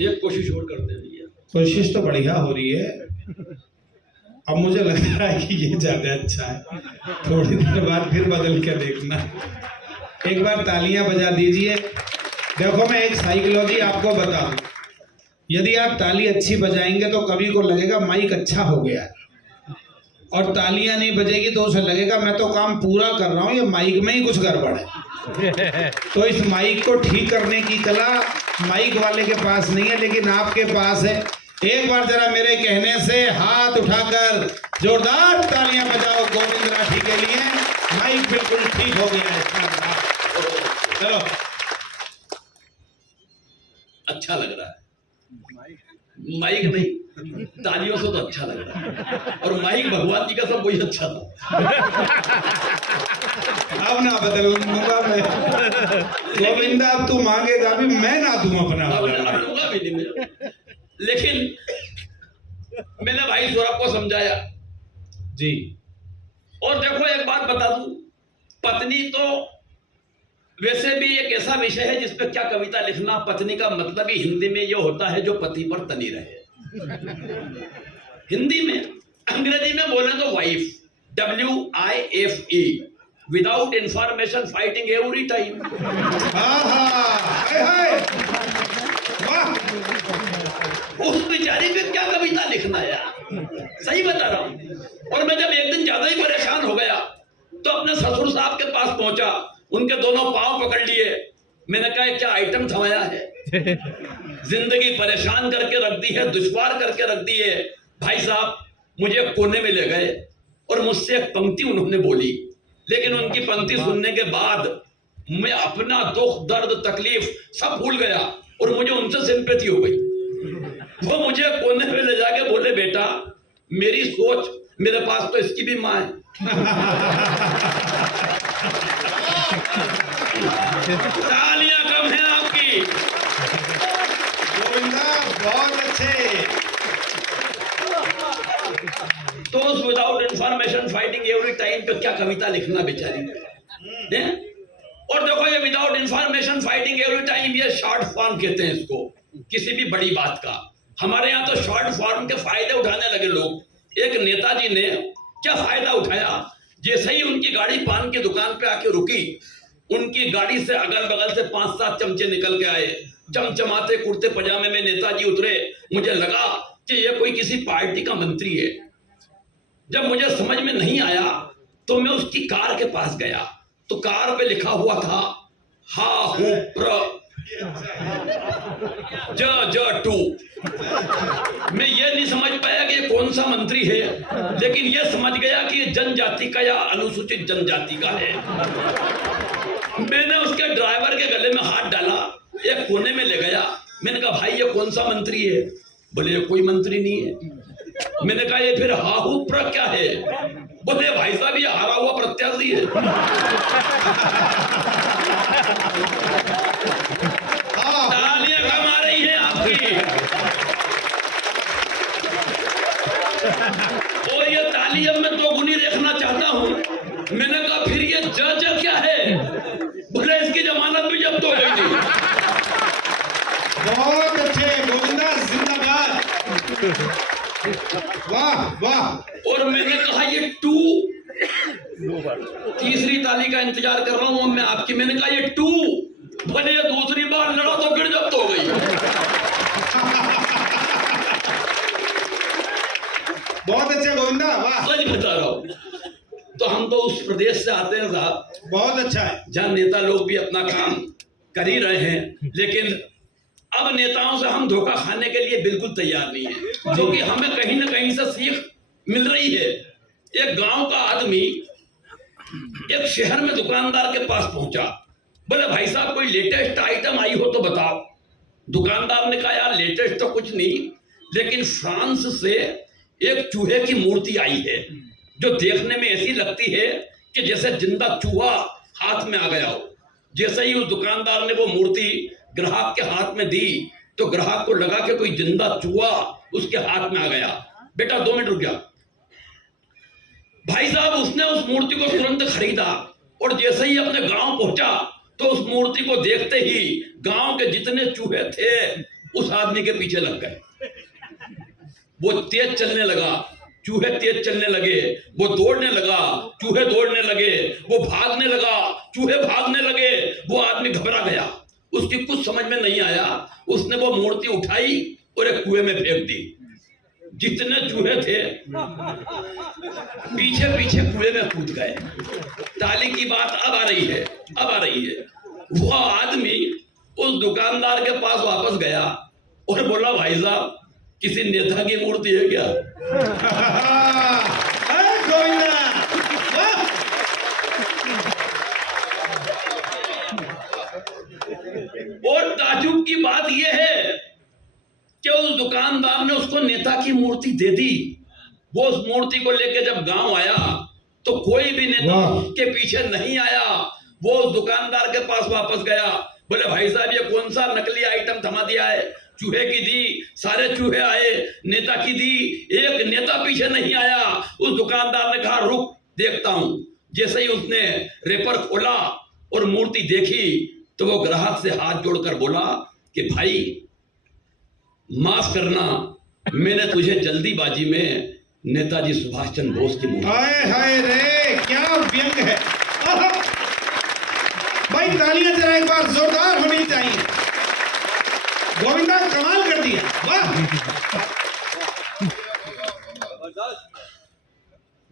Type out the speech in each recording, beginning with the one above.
एक कोशिश और करते रहिए। कोशिश तो बढ़िया हो रही है। अब मुझे लग रहा है कि ये ज्यादा अच्छा है, थोड़ी देर बाद फिर बदल के देखना। एक बार तालियां बजा दीजिए। देखो मैं एक साइकोलॉजी आपको बता दूं, यदि आप ताली अच्छी बजाएंगे तो कभी को लगेगा माइक अच्छा हो गया है, और तालियां नहीं बजेगी तो उसे लगेगा मैं तो काम पूरा कर रहा हूं, ये माइक में ही कुछ गड़बड़ है। तो इस माइक को ठीक करने की कला माइक वाले के पास नहीं है, लेकिन आपके पास है। एक बार जरा मेरे कहने से हाथ उठाकर जोरदार तालियां बजाओ गोविंद राठी के लिए। माइक बिल्कुल ठीक हो गया है। चलो, अच्छा लग रहा है। माइक नहीं, तालियों से तो अच्छा लग रहा है। और माइक भगवान जी का सब वही अच्छा था। अब ना बदलूंगा मैं गोविंदा, अब तू मांगेगा भी मैं ना दूं अपना दूंगा भी नहीं मैं। लेकिन मैंने भाई सौरभ को समझाया जी। और देखो एक बात बता दूं, पत्नी तो वैसे भी एक ऐसा विषय है जिसपे क्या कविता लिखना। पत्नी का मतलब ही हिंदी में ये होता है जो पति पर तनी रहे। हिंदी में, अंग्रेजी में बोले तो wife, WIFE, without information fighting every time. उस बेचारी पे क्या कविता लिखना यार, सही बता रहा हूं। और मैं जब एक दिन ज्यादा ही परेशान हो गया तो अपने ससुर साहब के पास पहुंचा, उनके दोनों पांव पकड़ लिए। मैंने कहा क्या आइटम थमाया है, जिंदगी परेशान करके रख दी है, दुश्वार करके रख दी है। भाई साहब मुझे कोने में ले गए और मुझसे एक पंक्ति उन्होंने बोली, लेकिन उनकी पंक्ति सुनने के बाद मैं अपना दुख दर्द तकलीफ सब भूल गया और मुझे उनसे सिंपैथी हो गई। वो मुझे कोने में ले जाके बोले बेटा मेरी सोच, मेरे पास तो इसकी भी मां है। तालियां कम है आपकी। गोविंदा बहुत अच्छे। तो उस without information fighting every time पे क्या कविता लिखना बेचारी ने। और देखो ये without information fighting every time, ये शॉर्ट फॉर्म कहते हैं इसको, किसी भी बड़ी बात का। हमारे यहाँ तो शॉर्ट फॉर्म के फायदे उठाने लगे लोग। एक नेताजी ने क्या फायदा उठाया, जैसे ही उनकी गाड़ी पान की दुकान पे आके रुकी, उनकी गाड़ी से अगल बगल से 5-7 चमचे निकल के आए, चमचमाते कुर्ते पजामे में नेताजी उतरे। मुझे लगा कि ये कोई किसी पार्टी का मंत्री है। जब मुझे समझ में नहीं आया तो मैं उसकी कार के पास गया, तो कार पे लिखा हुआ था हा हु प्र ज 2। मैं ये नहीं समझ पाया कि ये कौन सा मंत्री है, लेकिन ये समझ गया कि ये जनजाति का या अनुसूचित जनजाति का है। मैंने उसके ड्राइवर के गले में हाथ डाला, एक कोने में ले गया। मैंने कहा भाई ये कौन सा मंत्री है? बोले ये कोई मंत्री नहीं है। मैंने कहा ये फिर हाहू प्र क्या है? बोले भाई साहब ये हारा हुआ प्रत्याशी है। तालियां कम आ रही हैं आपकी। और ये ताली अब मैं 2 गुनी देखना चाहता हूं। मैंने कहा फिर ये जज क्या है? बोले इसकी जमानत भी जब्त हो गई थी। बहुत अच्छे गोविंदा, जिंदाबाद। वाह वाह। और मैंने कहा ये 2, तीसरी ताली का इंतजार कर रहा हूं मैं आपकी। मैंने कहा ये 2, बोले ये दूसरी बार लड़ा तो फिर जब्त हो गई। बहुत अच्छे गोविंदा, वाह। सच बता रहा हूं। तो हम तो उस प्रदेश से आते हैं साहब, बहुत अच्छा है, जहां नेता लोग भी अपना काम कर ही रहे हैं, लेकिन अब नेताओं से हम धोखा खाने के लिए बिल्कुल तैयार नहीं है, क्योंकि हमें कहीं ना कहीं से सीख मिल रही है। एक गांव का आदमी एक शहर में दुकानदार के पास पहुंचा। बोले भाई साहब कोई लेटेस्ट आइटम आई हो तो बताओ। दुकानदार ने कहा यार लेटेस्ट तो कुछ नहीं, लेकिन फ्रांस से एक चूहे की मूर्ति आई है जो देखने में ऐसी लगती है कि जैसे जिंदा चूहा हाथ में आ गया हो। जैसे ही उस दुकानदार ने वो मूर्ति ग्राहक के हाथ में दी तो ग्राहक को लगा कि कोई जिंदा चूहा उसके हाथ में आ गया। बेटा 2 मिनट रुक जा। भाई साहब उसने उस मूर्ति को तुरंत खरीदा और जैसे ही अपने गांव पहुंचा तो उस मूर्ति को देखते ही गांव के जितने चूहे थे उस आदमी के पीछे लग गए। वो तेज चलने लगा, चूहे तेज चलने लगे, वो दौड़ने लगा, चूहे दौड़ने लगे, वो भागने लगा, चूहे भागने लगे। वो आदमी घबरा गया, उसकी कुछ समझ में नहीं आया। उसने वो मूर्ति उठाई और एक कुएं में फेंक दी। जितने चूहे थे पीछे पीछे कुएं में कूद गए। ताली की बात अब आ रही है, अब आ रही है। वो आदमी उस दुकानदार के पास वापस गया और बोला, भाई साहब किसी नेता की मूर्ति है क्या? और ताजुब की बात यह है कि उस दुकानदार ने उसको नेता की मूर्ति दे दी। वो उस मूर्ति को लेके जब गांव आया तो कोई भी नेता के पीछे नहीं आया। वो उस दुकानदार के पास वापस गया, बोले भाई साहब ये कौन सा नकली आइटम थमा दिया है? चूहे की दी, सारे चूहे आए, नेता की दी, एक नेता पीछे नहीं आया। उस दुकानदार ने कहा रुक देखता हूं। जैसे ही उसने रेपर खोला और मूर्ति देखी तो वो ग्राहक से हाथ जोड़कर बोला कि भाई माफ करना, मैंने तुझे जल्दीबाजी में नेताजी सुभाष चंद्र बोस की मूर्ति। हाय हाय रे, क्या व्यंग है भाई। तालियां जरा एक बार जोरदार होनी चाहिए। गोविंदा कमाल कर दिया, वाह।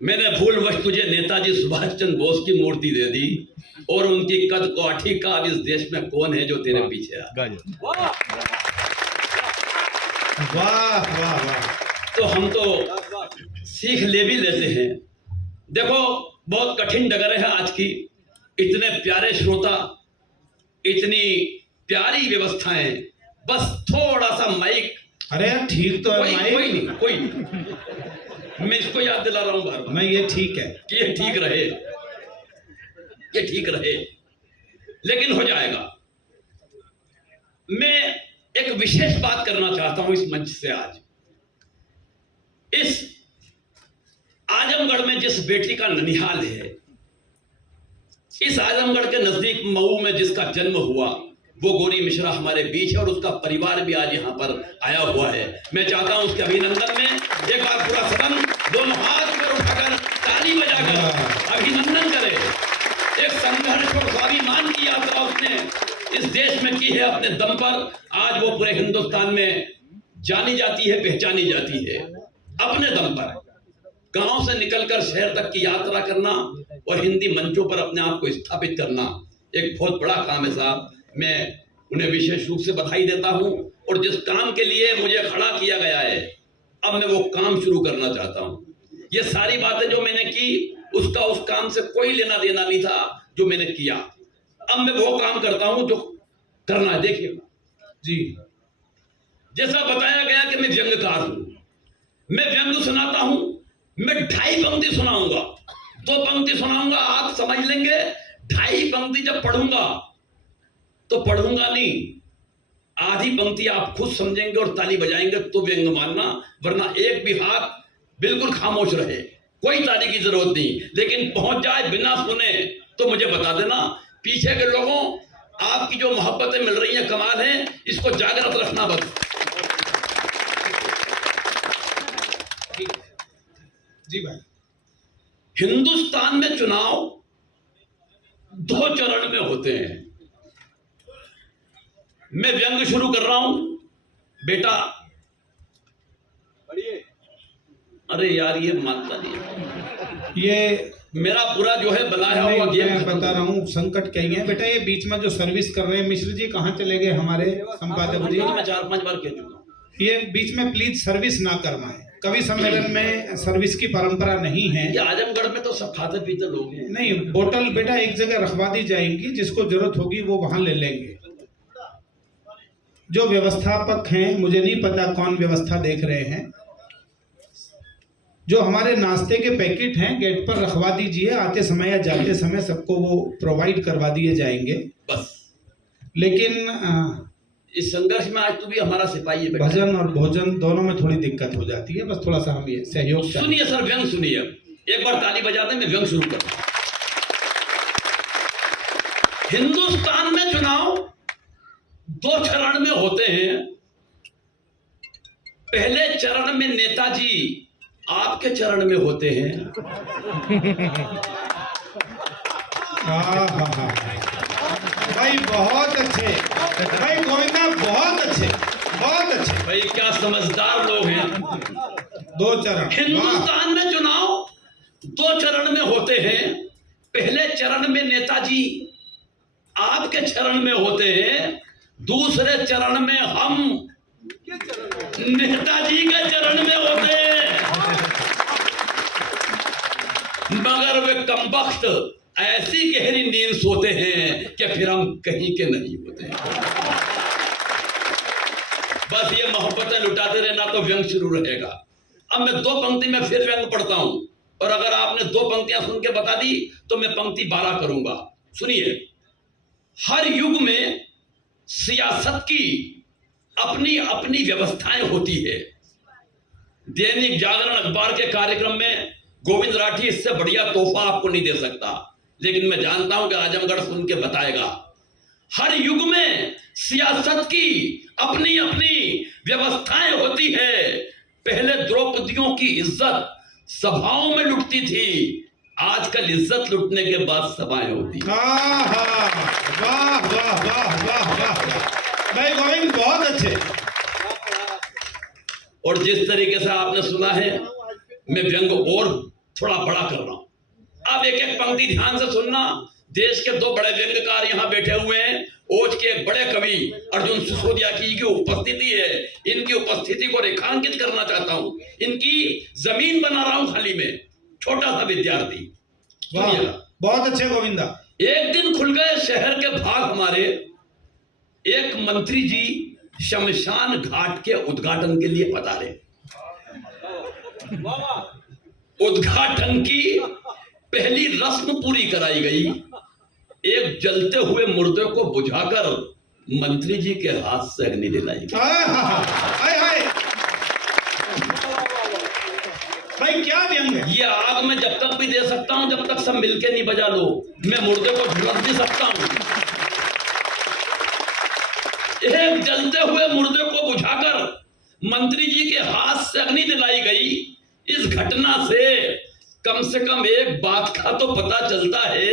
मैंने भूलवश तुझे नेताजी सुभाष चंद्र बोस की मूर्ति दे दी और उनकी कद काठी का अब इस देश में कौन है जो तेरे पीछे आ? वाह वाह वाह। तो हम तो सीख ले भी लेते हैं। देखो बहुत कठिन डगर है आज की। इतने प्यारे श्रोता, इतनी प्यारी व्यवस्थाएं, बस थोड़ा सा माइक। अरे यार ठीक तो है माइक। कोई नहीं, कोई नहीं। मैं इसको याद दिला रहा हूं बार बार। नहीं ये ठीक है कि ये ठीक रहे, ये ठीक रहे, लेकिन हो जाएगा। मैं एक विशेष बात करना चाहता हूं इस मंच से आज। इस आजमगढ़ में जिस बेटी का ननिहाल है, इस आजमगढ़ के नजदीक मऊ में जिसका जन्म हुआ, वो गौरी मिश्रा हमारे बीच है और उसका परिवार भी आज यहाँ पर आया हुआ है। मैं चाहता हूं उसके अभिनंदन में एक बार पूरा सदन दोनों हाथ पर उठाकर ताली बजाकर अभिनंदन करे। एक संघर्ष और स्वाभिमान की यात्रा उसने इस देश में की है अपने दम पर। आज वो पूरे हिंदुस्तान में जानी जाती है, पहचानी जाती है अपने दम पर। गांव से निकलकर शहर तक की यात्रा करना और हिंदी मंचों पर अपने आप को स्थापित करना एक बहुत बड़ा काम है साहब। मैं उन्हें विशेष रूप से बधाई देता हूं और जिस काम के लिए मुझे खड़ा किया गया है, अब मैं वो काम शुरू करना चाहता हूं। ये सारी बातें जो मैंने की, उसका उस काम से कोई लेना देना नहीं था जो मैंने किया। अब मैं वो काम करता हूं जो करना है। देखिए जी, जैसा बताया गया कि मैं व्यंग्यकार हूं, मैं व्यंग्य सुनाता हूं। मैं 2.5 पंक्ति सुनाऊंगा, 2 पंक्ति सुनाऊंगा, आप समझ लेंगे। 2.5 पंक्ति जब पढ़ूंगा तो पढ़ूंगा नहीं, आधी पंक्ति आप खुद समझेंगे और ताली बजाएंगे तो व्यंग्य मानना, वरना एक भी हाथ बिल्कुल खामोश रहे, कोई ताली की जरूरत नहीं। लेकिन पहुंच जाए बिना सुने तो मुझे बता देना। पीछे के लोगों, आपकी जो मोहब्बतें मिल रही हैं कमाल है, इसको जागृत रखना बस। जी भाई। हिंदुस्तान में चुनाव 2 चरण में होते हैं। मैं व्यंग्य शुरू कर रहा हूं बेटा। अरे यार ये मानता नहीं, ये मेरा पूरा जो है बनाया हुआ गेम मैं बता रहा हूँ। संकट कहीं है बेटा। ये बीच में जो सर्विस कर रहे हैं मिश्र जी, कहाँ चले गए हमारे संपादक जी? मैं 4-5 बार कह चुका हूं। ये बीच में प्लीज सर्विस ना करवाएं। कवि सम्मेलन में सर्विस की परंपरा नहीं है। ये आजमगढ़ में तो सब खाते पीते लोग हैं। नहीं, बोतल बेटा एक जगह रखवा दी जाएंगी, जिसको जरूरत होगी वो वहां ले लेंगे। जो व्यवस्थापक हैं, मुझे नहीं पता कौन व्यवस्था देख रहे हैं, जो हमारे नाश्ते के पैकेट हैं गेट पर रखवा दीजिए। आते समय या जाते समय सबको वो प्रोवाइड करवा दिए जाएंगे बस। लेकिन इस संघर्ष में आज तू भी हमारा सिपाही है बेटा। भजन और भोजन दोनों में थोड़ी दिक्कत हो जाती है, बस थोड़ा सा हम ये सहयोग चाहिए। सुनिए सर, व्यंग सुनिए। एक बार ताली बजा दें, मैं व्यंग शुरू करता हूं। हिंदुस्तान में चुनाव 2 चरण में होते हैं पहले चरण में नेताजी आपके चरण में होते हैं। हाँ भाई, बहुत अच्छे भाई, गोविंदा बहुत अच्छे, बहुत अच्छे भाई, क्या समझदार लोग हैं। 2 चरण। हिंदुस्तान में चुनाव 2 चरण में होते हैं। पहले चरण में नेताजी आपके चरण में होते हैं, दूसरे चरण में हम नेताजी के चरण में होते हैं। मगर वे कमबख्त ऐसी गहरी नींद सोते हैं कि फिर हम कहीं के नहीं होते हैं। बस ये मोहब्बतें लुटाते रहना तो व्यंग शुरू रहेगा। अब मैं 2 पंक्ति में फिर व्यंग पढ़ता हूं, और अगर आपने 2 पंक्तियां सुन के बता दी तो मैं पंक्ति 12 करूंगा। सुनिए। हर युग में सियासत की अपनी अपनी व्यवस्थाएं होती है। दैनिक जागरण अखबार के कार्यक्रम में गोविंद राठी इससे बढ़िया तोहफा आपको नहीं दे सकता, लेकिन मैं जानता हूं कि आजमगढ़ सुन के बताएगा। हर युग में सियासत की अपनी अपनी व्यवस्थाएं होती है। पहले द्रौपदियों की इज्जत सभाओं में लुटती थी, आजकल इज्जत लुटने के बाद सभाएं होती हैं। वाह वाह वाह वाह वाह भाई गोविंद, बहुत अच्छे। और जिस तरीके से आपने सुना है, मैं व्यंग और थोड़ा बड़ा कर रहा हूं। अब एक एक पंक्ति ध्यान से सुनना। देश के 2 बड़े व्यंग्यकार यहां बैठे हुए हैं। ओज के एक बड़े कवि अर्जुन सिसोदिया की उपस्थिति है। इनकी उपस्थिति को रेखांकित करना चाहता हूं। इनकी जमीन बना रहा हूं खाली में, छोटा सा विद्यार्थी। बहुत अच्छे गोविंदा। एक दिन खुल गए शहर के भाग हमारे। एक मंत्री जी शमशान घाट के उद्घाटन के लिए पधारे। उद्घाटन की पहली रस्म पूरी कराई गई। एक जलते हुए मुर्दे को बुझाकर मंत्री जी के हाथ से अग्नि दिलाई। भाई क्या व्यंग है ये। आग मैं जब तक भी दे सकता हूं जब तक सब मिलके नहीं बजा लो। मैं मुर्दे को झुलस भी सकता हूं। एक जलते हुए मुर्दे को बुझाकर मंत्री जी के हाथ से अग्नि दिलाई गई। इस घटना से कम एक बात का तो पता चलता है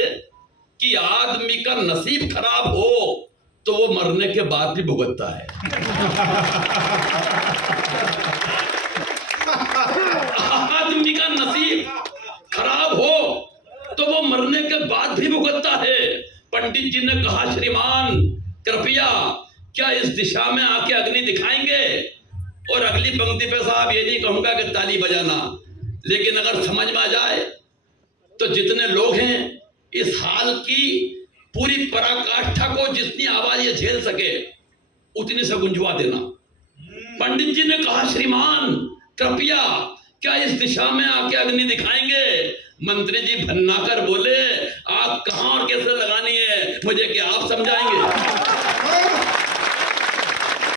कि आदमी का नसीब खराब हो तो वो मरने के बाद भी भुगतता है। आदमी का नसीब खराब हो तो वो मरने के बाद भी भुगतता है। पंडित जी ने कहा, श्रीमान कृपया क्या इस दिशा में आके अग्नि दिखाएंगे? और अगली पंक्ति पे साहब ये नहीं कहूंगा कि ताली बजाना, लेकिन अगर समझ में आ जाए तो जितने लोग हैं इस हाल की पूरी पराकाष्ठा को जितनी आवाज ये झेल सके उतनी से गुंजवा देना। पंडित जी ने कहा, श्रीमान कृपया क्या इस दिशा में आके अग्नि दिखाएंगे? मंत्री जी भन्ना कर बोले, आग कहां और कैसे लगानी है मुझे क्या आप समझाएंगे?